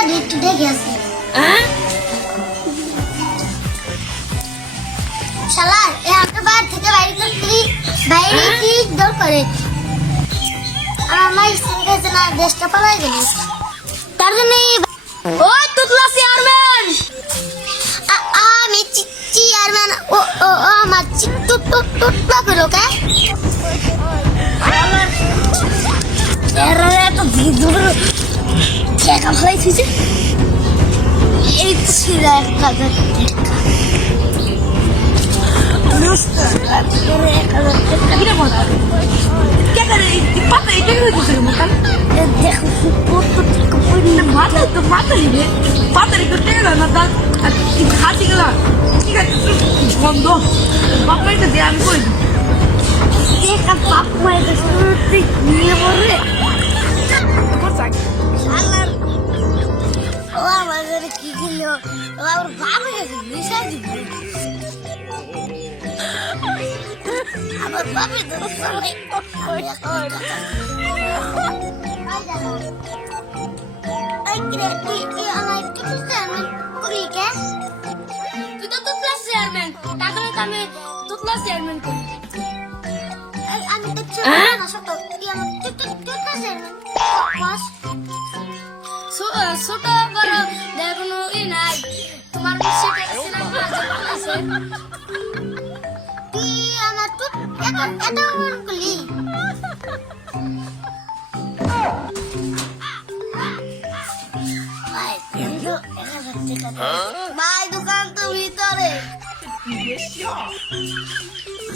টাকা দিয়ে একটু দেখে আসি। শালা এ একটা বার থেকে বাইরে করলি বাইরে কি দর করে আমার মাই সিঙ্গেছে না দেশটা পালাই গেল তার জন্য ও তুতলা চেয়ারম্যান আমি চেয়ারম্যান ও ও আমার তুতলা পেলো কে এরা তো ভিডিও টাকা ফলাইছে এই ছিল 1000 টাকা কি কিনল আমার বাবা গেছে বিষয় দিবে আমার বাপের তো সবাই ছোট বড় দেখুন নাই তোমার আমার তো এটা মন করলি ভাই দোকান তো ভিতরে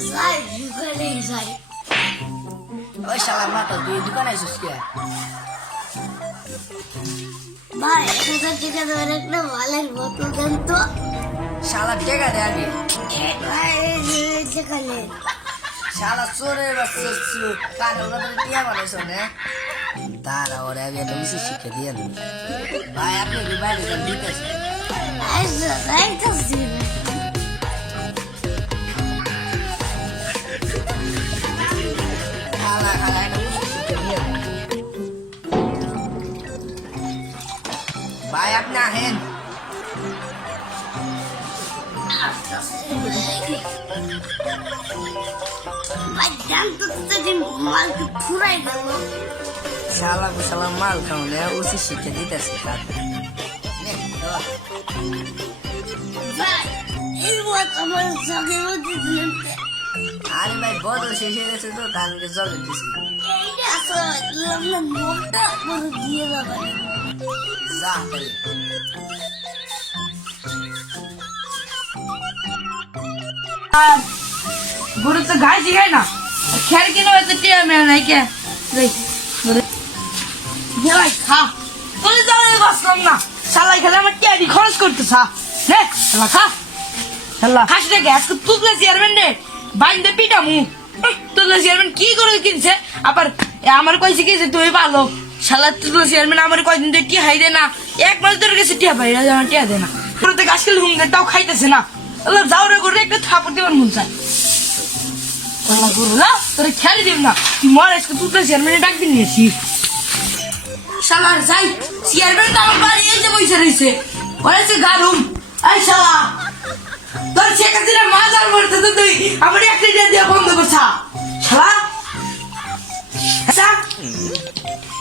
যাই দোকানে যাই ওই শালা মাথা তুই দোকানে আইছিস কে ভাই 1000 টাকা দেবেন একটা মালের বোতল দেন তো শালা টাকা দে আগে যেখানে শালা চোরের বাচ্চা কানে ওরা টিয়া বানাইছো না তারা ওরা আগে একটা বিশেষ শিক্ষা দিয়ে দেন ভাই আপনি কি বাইরে যান দিতেছে খালা খালা একটা বিশেষ শিক্ষা দিয়ে দেন ভাই আপনি আহেন শালা শালা মাল খাওয়ালে উচিত শিক্ষা দিতেছে আরে ভাই বদল শেষ হয়ে গেছে তো তাহলে জলে দিছি দিয়ে যাবে যা তাহলে গরু তো গায়ে জিগায় না খেয়াল কিনে হয়তো টিয়া মেয়ে নাই কে খা তোর যাওয়া বসলাম না শালাই খেলে আমার টিয়ারি খরচ করতেছা নে শালা খা শালা খাস রেখে আজকে তুতলে চেয়ারম্যান রে বাইন্দে পিটামু তুতলে চেয়ারম্যান কি করে কিনছে আবার আমার কইছে কি যে তুই ভালো শালা তুতলে চেয়ারম্যান আমার কয়দিন ধরে টিয়া হাই দে না এক মাস ধরে গেছে টিয়া ভাই আমার টিয়া দে না তোর তো গাছ খেলে হুম দে তাও খাইতেছে না যাও রে করে একটা থাপড় দেবার মন চায় তোর খেয়ালি দিব না তুই মর আজকে তুই তো চেয়ারম্যানে ডাক দিন নিয়েছি শালার যাই চেয়ারম্যান তো আমার বাড়ি এসে বসে রয়েছে বলেছে গারুম এই শালা তোর শেখ হাসিনা মাজার মরতে তো তুই আমার একটা দিয়ে বন্ধ করছা শালা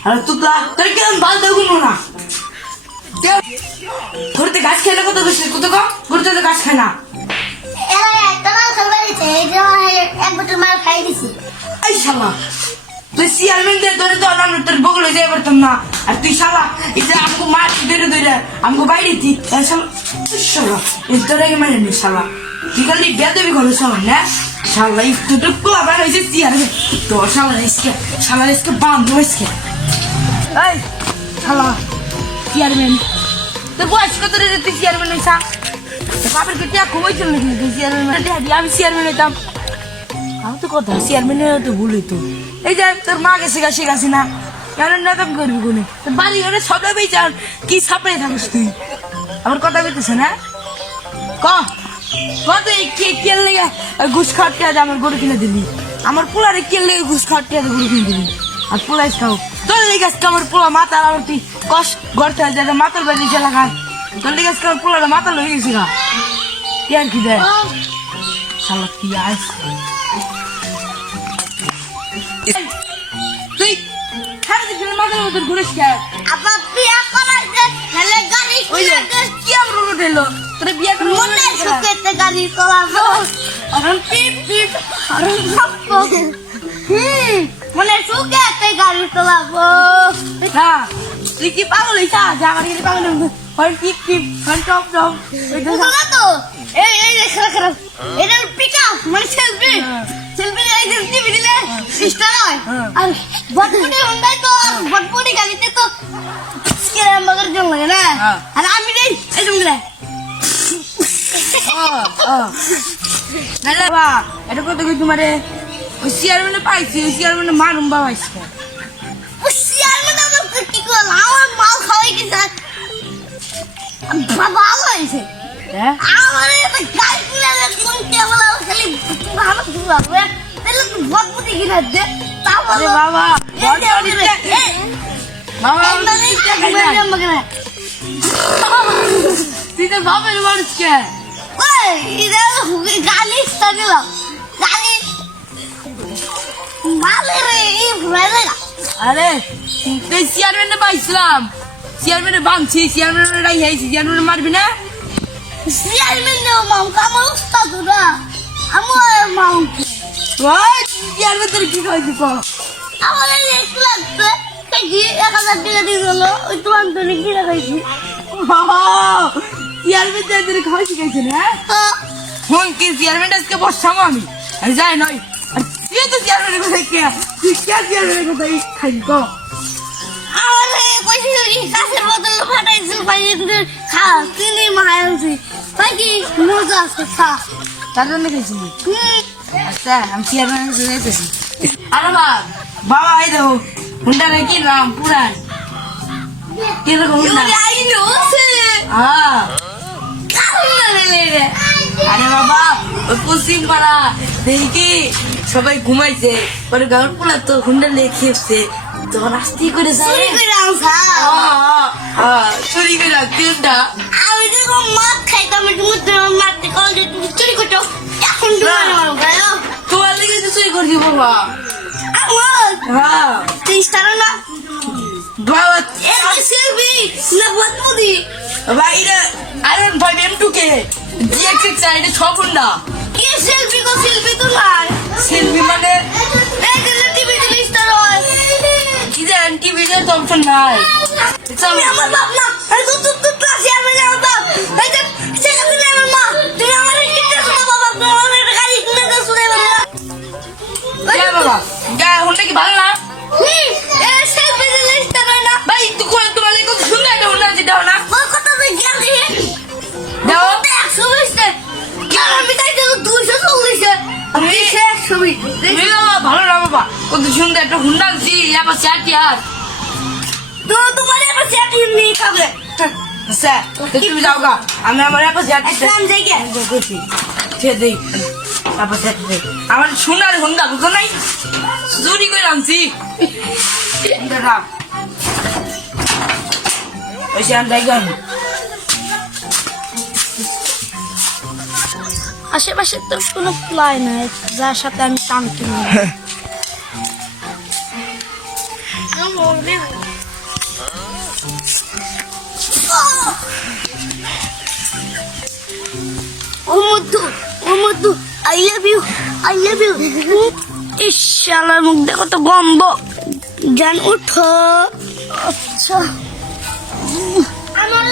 আরে তুই তোর কেমন বাল দেবো না ঘুরতে গাছ খেলে কত বেশি কত কম ঘুরতে তো গাছ খায় না এক বোতল মাল খাই দিছি এই শালা তুই চেয়ারম্যান দিয়ে ধরে তো আমরা তোর বগলে যাই পারতাম না আর তুই শালা এই যে আমাকে মার ধরে ধরে আমাকে বাইরে দিই শালা শালা এই তোরা মানে নি শালা তুই খালি বেদবি করে শোন না শালা একটু তো কোলা হয়েছে চেয়ারম্যান তো শালা ইসকে বান্ধ হয়েছে এই শালা চেয়ারম্যান তো বয়স কত রে তুই চেয়ারম্যান হয়েছা বাপের কে টিয়া খুবই চল নাকি চেয়ারম্যান আমি চেয়ারম্যান হইতাম আমি তো কথা চেয়ারম্যানের তো ভুল হইতো এই যে তোর মা গেছে গা শেখাছি না কেন নাকাম করবি কোনে বাড়ি ঘরে সবাই বেচান কি সাপড়ে থাকিস তুই আমার কথা বলতেছে না কত কেল লেগে ঘুষ খাওয়ার আমার গরু কিনে দিলি আমার পোলারে কেল লেগে ঘুষ খাওয়ার গরু কিনে দিলি আর পোলাই খাও তোর লেগে আজকে আমার পোলা মাথা আর তুই কষ্ট গড়তে হয় যাতে মাথার বাড়ি জেলা খান তোর লেগে আজকে আমার পোলাটা মাথা লয়ে গেছি গা কি আর কি দেয় শালা কি আস তুই খারাপ দিকে মাথার মতন ঘুরিস কে আবার বিয়া করাইছে হেলে গাড়ি ওই যে কি আমার রোড এলো তোর বিয়ে করে মনে সুখেতে গাড়ি চালাবো এখন পিপ পিপ আরে বাপ্পা মনে সুখেতে গাড়ি চালাবো না তুই কি পাগল হইছা যে আমার কি পাগল হন পিপ পিপ হন টপ টপ ওই তো বুঝলা তো এই খারাপ খারাপ এটা পিকআপ মানে সেলফি সেলফি এই যে টিভি দিলে সিস্টার হয় আর বটপুটি হুন্ডাই তো বটপুটি গাড়িতে তো স্কেরাম বাগার জন্য লাগে না আর আমি নেই এই জন্য নালে বা এটা কত কই তোমারে ওই চেয়ারম্যানে পাইছি ওই চেয়ারম্যানে মারুম বাবা আজকে সিয়ার মধ্যে আমার কি করল আমার মাল খাওয়াই গেছে বাবা হয়েছে হ্যাঁ আমার এটা গাড়ি কিনে কোন কেবল খালি ভালো ঘুরাবে তাহলে তো বটপুটি কিনে দে আরে বাবা বাবা তুই তো বাবার মানুষ কে গালি দিলাম গালি মালে রে এই ভুলে আরে তুই চেয়ারম্যানে পাইছিলাম চেয়ারম্যানে বাংছি চেয়ারম্যানে রাই আইছি চেয়ারম্যানে মারবি না চেয়ারম্যান মাম কামাল উস্তাদ না আমার মাম ওই চেয়ারম্যান তোর কি কই দিব আমার একটু লাগছে কি 1000 টাকা দিয়ে দিল ওই তো আন্তরিক কি লাগাইছি চেয়ারম্যান তোর খাওয়া শিখাইছে না ফোন কি চেয়ারম্যান আজকে বসাবো আমি যাই নয় আর তুই তো চেয়ারম্যানের কোথায় কে তুই কে চেয়ারম্যানের কোথায় খাই গো আরে কইছিল কি কাছের বোতল ফাটাইছিল পাইলে খা চিনি মাহাইছি তাই কি মজা আছে খা তার জন্য খাইছিলি আচ্ছা আমি চেয়ারম্যানের কাছে যাইতেছি আরে বাবা এই দেখো হুন্ডারে কি নাম পুরান কিরকম হুন্ডা আইনো সে হ্যাঁ কারণ রে আরে বাবা ওই পশ্চিম পাড়া দেখি সবাই ঘুমাইছে পরে গাঁর পোলা তো হুন্ডা নিয়ে খেয়েছে তখন আস্তে করে চুরি করে আনছা চুরি করে রাখতে হুন্ডা আমি যখন মদ খাইতাম তুমি মারতে কল যে তুমি চুরি করছো এখন তুমি মারো গায়ো তোমার লেগে তো চুরি করছি বাবা আমার হ্যাঁ তুই স্টার না বাবা এই সেলফি না বদমুদি বাইরে আয়রন ফাইভ M2 কে GX সাইডে 6 হুন্ডা কি সেলফি কো সেলফি তো নাই সেলফি মানে এই যে টিভি দিলে স্টার হয় কি যে অ্যান্টি ভিডিও তো অপশন নাই তুমি আমার বাপ না আরে তুই ক্লাসে আমি না বাপ এই যে সেলফি না আমার মা তুমি আমার কিনতে শোনা বাবা তোমার একটা গাড়ি কিনে দাও শুনে বাবা গা হুন্ডা কি ভালো না এই সেলফি দিলে স্টার হয় না ভাই তুই কোন তোমার লেগে কত সুন্দর একটা হুন্ডা আছে দাও না ওই কথা তো জ্ঞান দিয়ে দাও একশো বিশে কেন আমি তাই তো 240 আমি 120 তুমি বাবা ভালো না বাবা কত সুন্দর একটা হুন্ডা আনছি এবার 4 আর তো তোমার এবার সেটি নিয়ে খাবে স্যার তুমি যাও গা আমি আমার এবার 4 একদম যাই গে দেখছি সে দেই তারপর সেট দেই আমার সোনার হুন্ডা বুঝো নাই চুরি করে আনছি দেখা ওই সে আমি যাই গা আশেপাশে তো কোনো প্লাই নাই যার সাথে আমি টান কিনি ও মধু আই লাভ ইউ ইশালার মুখ দেখো তো গম্ব জান উঠো আচ্ছা আমার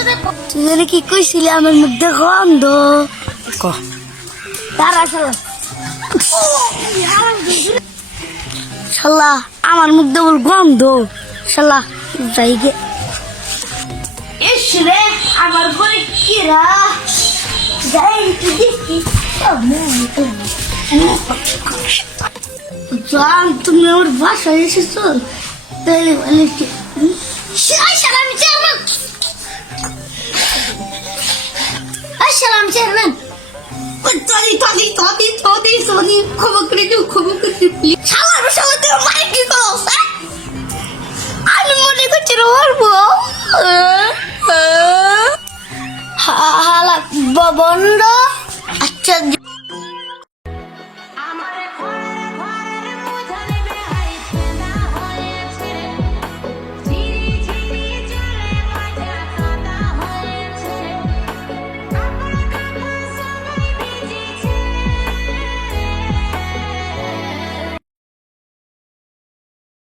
তুই জানি কি কইছিলি আমার মধ্যে গন্ধ ক তারা শালা আমার মধ্যে ওর গন্ধ শালা যাই গে ইস রে আমার ঘরে কিরা যাই কি দেখি জান তুমি আমার বাসায় এসেছো তাই বলে কি সালাম চেয়ারম্যান সালাম চেয়ারম্যান ক্ষমা করে দিও প্লিজ শালা তুই মাইক কি করছ বন্ড আশ্চর্য